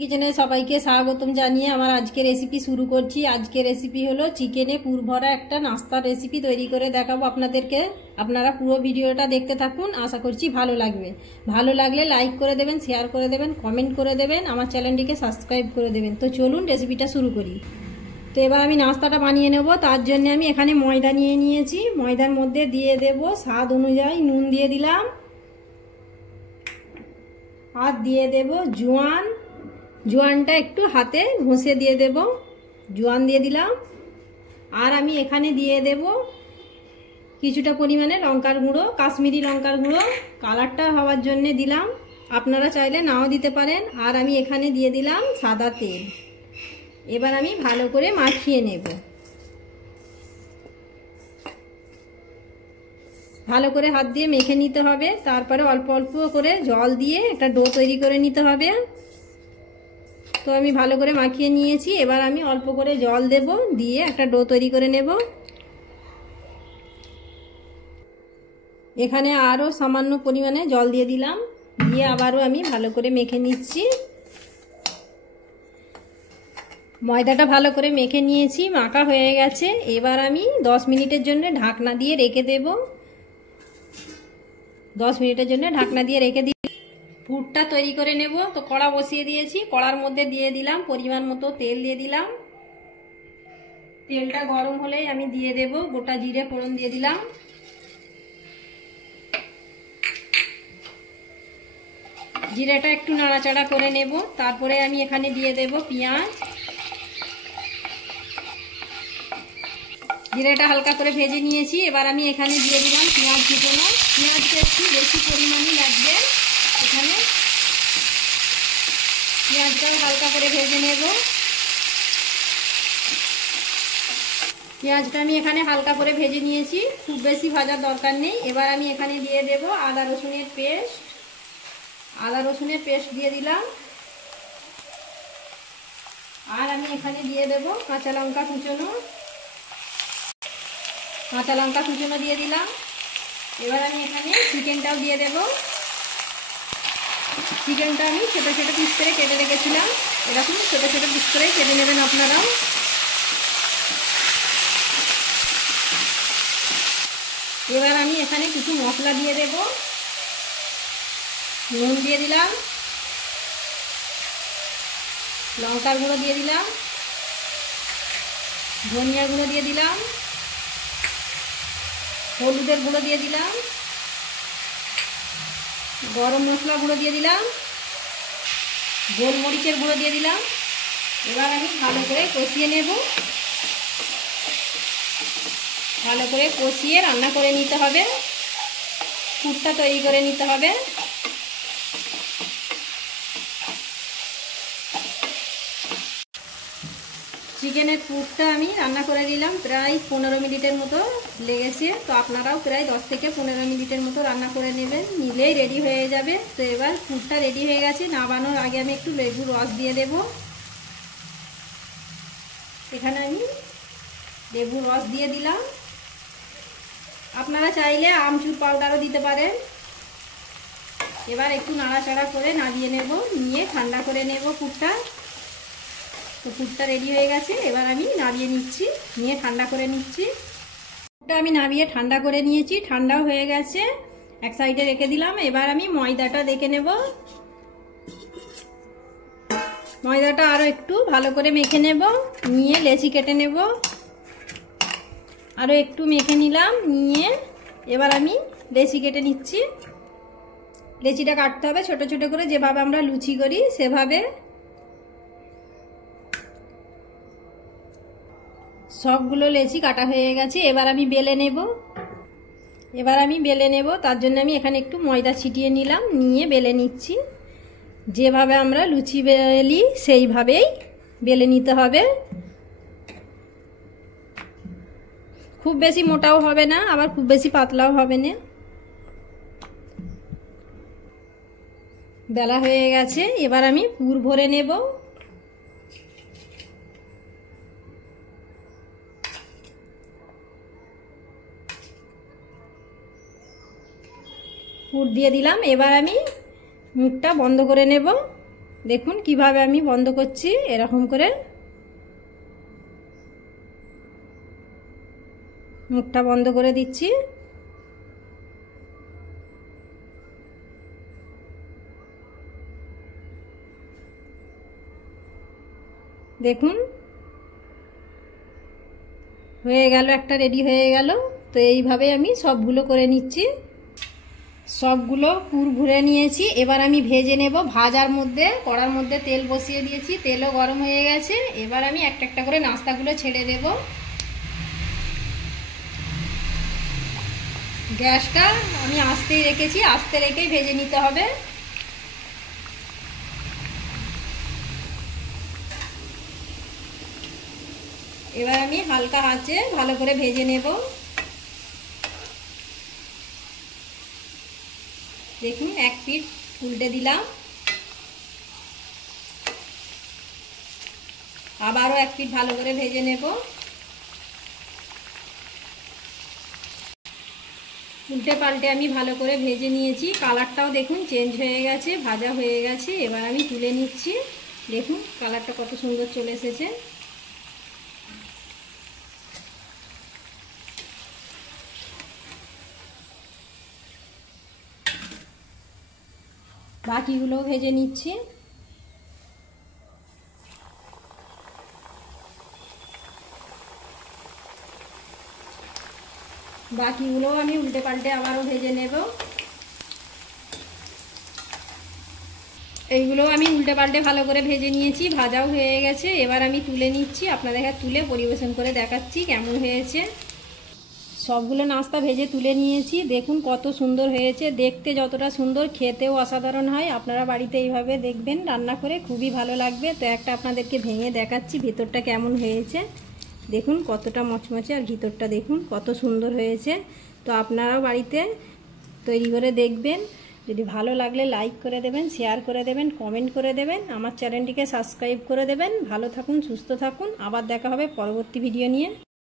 কিচেনে সবাইকে স্বাগতম জানিয়ে আমার আজকে রেসিপি শুরু করছি। আজকে রেসিপি হলো চিকেনে পুর ভরা একটা নাস্তার রেসিপি তৈরি করে দেখাবো আপনাদেরকে। আপনারা পুরো ভিডিওটা দেখতে থাকুন, আশা করছি ভালো লাগবে। ভালো লাগলে লাইক করে দেবেন, শেয়ার করে দেবেন, কমেন্ট করে দেবেন, আমার চ্যানেলটিকে সাবস্ক্রাইব করে দেবেন। তো চলুন রেসিপিটা শুরু করি। তো এবার আমি নাস্তাটা বানিয়ে নেব। তার জন্য আমি এখানে ময়দা নিয়ে নিয়েছি। ময়দার মধ্যে দিয়ে দেব স্বাদ অনুযায়ী নুন দিয়ে দিলাম, আর দিয়ে দেব জোয়ান। জোয়ানটা একটু হাতে ঘষে দিয়ে দেব, জোয়ান দিয়ে দিলাম। আর আমি এখানে দিয়ে দেব কিছুটা পরিমাণে লঙ্কার গুঁড়ো, কাশ্মীরি লঙ্কার গুঁড়ো, কালারটা হওয়ার জন্য দিলাম, আপনারা চাইলে নাও দিতে পারেন। আর আমি এখানে দিয়ে দিলাম সাদা তেল। এবার আমি ভালো করে মাখিয়ে নেব। ভালো করে হাত দিয়ে মেখে নিতে হবে। তারপরে অল্প অল্প করে জল দিয়ে একটা ডো তৈরি করে নিতে হবে। তো আমি ভালো করে মাখিয়ে নিয়েছি। এবার আমি অল্প করে জল দেব, দিয়ে একটা ডো তৈরি করে নেব। এখানে আরও সামান্য পরিমাণে জল দিয়ে দিলাম, দিয়ে আবারও আমি ভালো করে মেখে নিচ্ছি। ময়দাটা ভালো করে মেখে নিয়েছি, মাখা হয়ে গেছে। এবার আমি 10 মিনিটের জন্য ঢাকনা দিয়ে রেখে দেব। 10 মিনিটের জন্য ঢাকনা দিয়ে রেখে দিই। পুরটা তৈরি করে নেব। তো কড়া বসিয়ে দিয়েছি, কড়ার মধ্যে দিয়ে দিলাম পরিমাণ মতো তেল দিয়ে দিলাম। তেলটা গরম হলেই আমি দিয়ে দেব গোটা জিরে ফোড়ন দিয়ে দিলাম। জিরেটা একটু নাড়াচাড়া করে নেব। তারপরে আমি এখানে দিয়ে দেব পেঁয়াজ। জিরেটা হালকা করে ভেজে নিয়েছি। এবার আমি এখানে দিয়ে দিলাম পেঁয়াজ কুচনো। পেঁয়াজটা একটু বেশি পরিমাণে লাগবে এখানে। পেঁয়াজটাও হালকা করে ভেজে নেব। পেঁয়াজটা আমি এখানে হালকা করে ভেজে নিয়েছি, খুব বেশি ভাজার দরকার নেই। এবার আমি এখানে দিয়ে দেব আদা রসুনের পেস্ট। আদা রসুনের পেস্ট দিয়ে দিলাম। আর আমি এখানে দিয়ে দেব কাঁচা লঙ্কা কুচনো। কাঁচা লঙ্কা কুচনো দিয়ে দিলাম। এবার আমি এখানে চিকেনটাও দিয়ে দেব। চিকেনটা আমি ছোটো ছোটো পিস করে কেটে রেখেছিলাম। এরকম ছোটো ছোটো পিস করে কেটে নেবেন আপনারাও। এবার আমি এখানে কিছু মশলা দিয়ে দেব। নুন দিয়ে দিলাম, লঙ্কার গুঁড়ো দিয়ে দিলাম, ধনিয়া গুঁড়ো দিয়ে দিলাম, হলুদের গুঁড়ো দিয়ে দিলাম, গরম মশলা গুঁড়ো দিয়ে দিলাম, গোলমরিচের গুঁড়ো দিয়ে দিলাম। এবার আমি ভালো করে কষিয়ে নেব। ভালো করে কষিয়ে রান্না করে নিতে হবে, পুরটা তৈরি করে নিতে হবে। চিকেনের পুরটা আমি রান্না করে নিলাম, প্রায় 15 মিনিটের মতো লেগেছে। তো আপনারাও প্রায় 10 থেকে 15 মিনিটের মতো রান্না করে নেবেন, নিলেই রেডি হয়ে যাবে। তো এবার পুরটা রেডি হয়ে গেছে। নামানোর আগে আমি একটু লেবুর রস দিয়ে দেব। এখানে আমি লেবুর রস দিয়ে দিলাম। আপনারা চাইলে আমচুর পাউডারও দিতে পারেন। এবার একটু নাড়াচাড়া করে নাড়িয়ে নেব, নিয়ে ঠান্ডা করে নেব পুরটা। তো পুরটা রেডি হয়ে গেছে। এবার আমি নামিয়ে নিচ্ছি, নিয়ে ঠান্ডা করে নিচ্ছি। পুরটা আমি নামিয়ে ঠান্ডা করে নিয়েছি, ঠান্ডাও হয়ে গেছে, এক সাইডে রেখে দিলাম। এবার আমি ময়দাটা দেখে নেব। ময়দাটা আরও একটু ভালো করে মেখে নেব, নিয়ে লেচি কেটে নেব। আরও একটু মেখে নিলাম, নিয়ে এবার আমি লেচি কেটে নিচ্ছি। লেচিটা কাটতে হবে ছোট ছোট করে, যেভাবে আমরা লুচি করি সেভাবে। সবগুলো লেচি কাটা হয়ে গেছে। এবার আমি বেলে নেব। তার জন্য আমি এখানে একটু ময়দা ছিটিয়ে নিলাম, নিয়ে বেলে নিচ্ছি। যেভাবে আমরা লুচি বেলি সেইভাবেই বেলে নিতে হবে। খুব বেশি মোটাও হবে না, আবার খুব বেশি পাতলাও হবে না। বেলা হয়ে গেছে। এবার আমি পুর ভরে নেব। পুর দিয়ে দিলাম। এবার আমি মুখটা বন্ধ করে নেব। দেখুন কিভাবে আমি বন্ধ করছি, এরকম করে মুখটা বন্ধ করে দিচ্ছি। দেখুন হয়ে গেল, একটা রেডি হয়ে গেল। তো এইভাবে আমি সবগুলো করে নিচ্ছি। সবগুলো পুর ভরে নিয়েছি। এবার আমি ভেজে নেব। ভাজার মধ্যে কড়ার মধ্যে তেল বসিয়ে দিয়েছি, তেলও গরম হয়ে গেছে। এবার আমি একটা একটা করে নাস্তাগুলো ছেড়ে দেব। গ্যাসটা আমি আস্তেই রেখেছি, আস্তে রেখেই ভেজে নিতে হবে। এবার আমি হালকা আঁচে ভালো করে ভেজে নেব। দেখুন এক পিঠ উল্টে দিলাম, আবারও এক পিঠ ভালো করে ভেজে নেব। উল্টে পাল্টে আমি ভালো করে ভেজে নিয়েছি। কালারটাও দেখুন চেঞ্জ হয়ে গেছে, ভাজা হয়ে গেছে। এবার আমি তুলে নিচ্ছি। দেখুন কালারটা কত সুন্দর চলে এসেছে। বাকিগুলোও ভেজে নিচ্ছি। বাকিগুলোও আমি উল্টে পাল্টে আবারও ভেজে নেব। এইগুলোও আমি উল্টে পাল্টে ভালো করে ভেজে নিয়েছি, ভাজাও হয়ে গেছে। এবার আমি তুলে নিচ্ছি, আপনাদের তুলে পরিবেশন করে দেখাচ্ছি কেমন হয়েছে। সবগুলো নাস্তা ভেজে তুলে নিয়েছি। দেখুন কত সুন্দর হয়েছে, দেখতে যতটা সুন্দর খেতেও অসাধারণ হয়। আপনারা বাড়িতে এইভাবে দেখবেন, রান্না করে খুবই ভালো লাগবে। তো একটা আপনাদেরকে ভেঙে দেখাচ্ছি ভেতরটা কেমন হয়েছে। দেখুন কতটা মচমচে, আর ভিতরটা দেখুন কত সুন্দর হয়েছে। তো আপনারাও বাড়িতে তৈরি করে দেখবেন। যদি ভালো লাগলে লাইক করে দেবেন, শেয়ার করে দেবেন, কমেন্ট করে দেবেন, আমার চ্যানেলটিকে সাবস্ক্রাইব করে দেবেন। ভালো থাকুন, সুস্থ থাকুন। আবার দেখা হবে পরবর্তী ভিডিও নিয়ে।